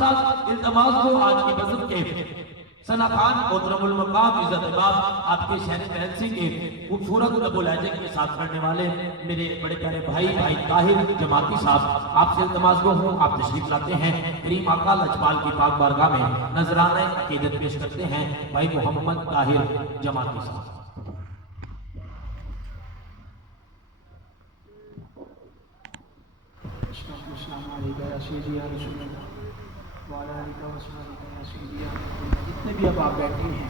साथ इल्तमास को आज की बज़म के सना खान मोहतरमुल मकाम इज्जत बाब आपके शहर महल के खूबसूरत लबो लहजे के साथ करने वाले मेरे बड़े प्यारे भाई ताहिर जमाती साहब, आपसे इल्तमास को हूँ आप तशरीफ लाते हैं करीम आका लजपाल की पाक बारगाह में नजराना अकीदत पेश करते हैं भाई मोहम्मद ताहिर जमाती साहब। जितने भी अब आप बैठे हैं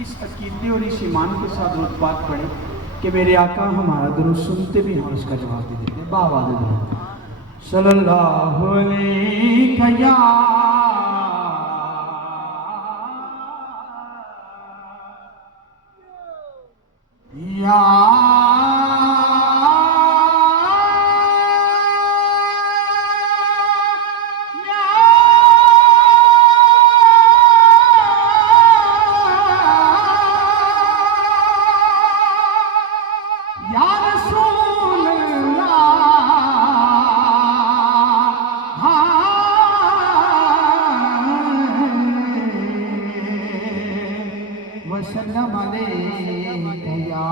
इस अकीदे और इस ईमान के साथ रुतबात पढ़े कि मेरे आका हमारा दुरूद सुनते भी हैं और उसका जवाब भी देते हैं। बाबा दुरूद सल्लल्लाहु अलैहि या वसल्लम अलैका या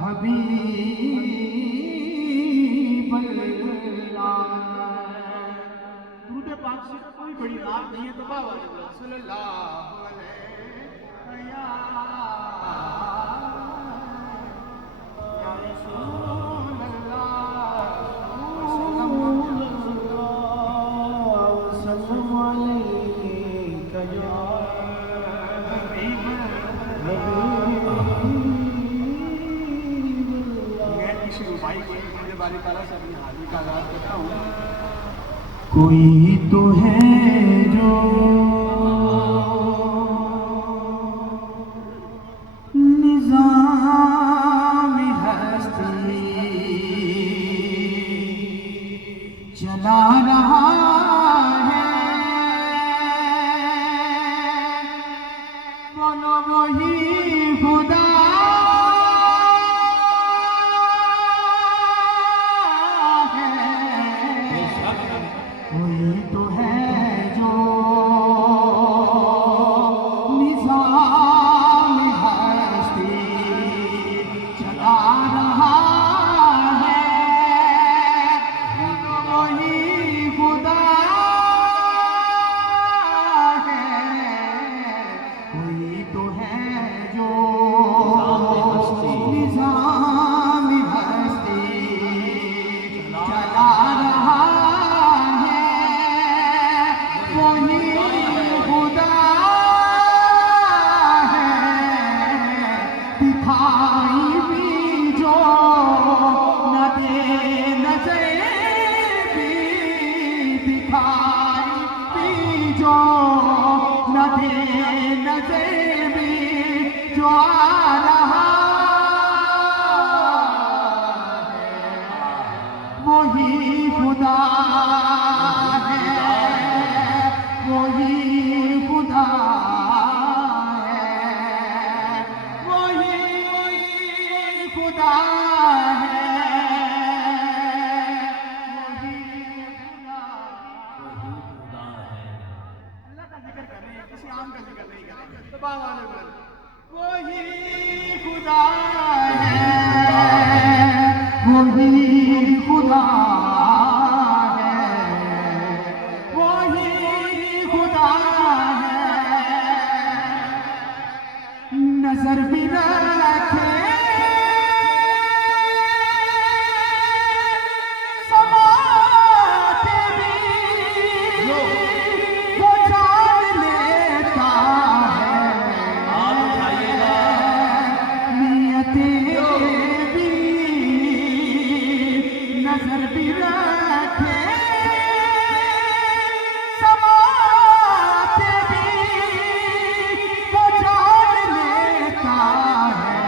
हबीबल्लाह। दुरूद पाक से कोई बड़ी बात नहीं है तो बाबा सल्लल्लाहु अलैहि या रसूल अल्लाह वसल्लम अलैका या बारी ताला से अपनी हाजिरी का आगाज करता हूँ। कोई तो है जो निज़ाम हस्ती चला रहा है, बोलो वही खुदा नजर भी रखे समाते भी वो जान लेता है, आप उठाइएगा नियतें भी नजर भी रखे समाते भी वो जान लेता है,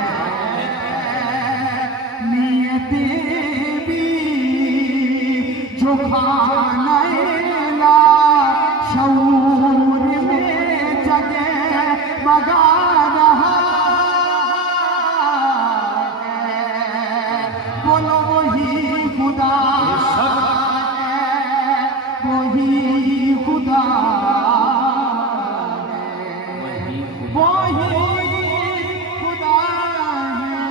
नियतें भी जो खाना ला शऊर में जगह मगा रहा है, बोलो वही खुदा है, वही खुदा वही वही खुदा है।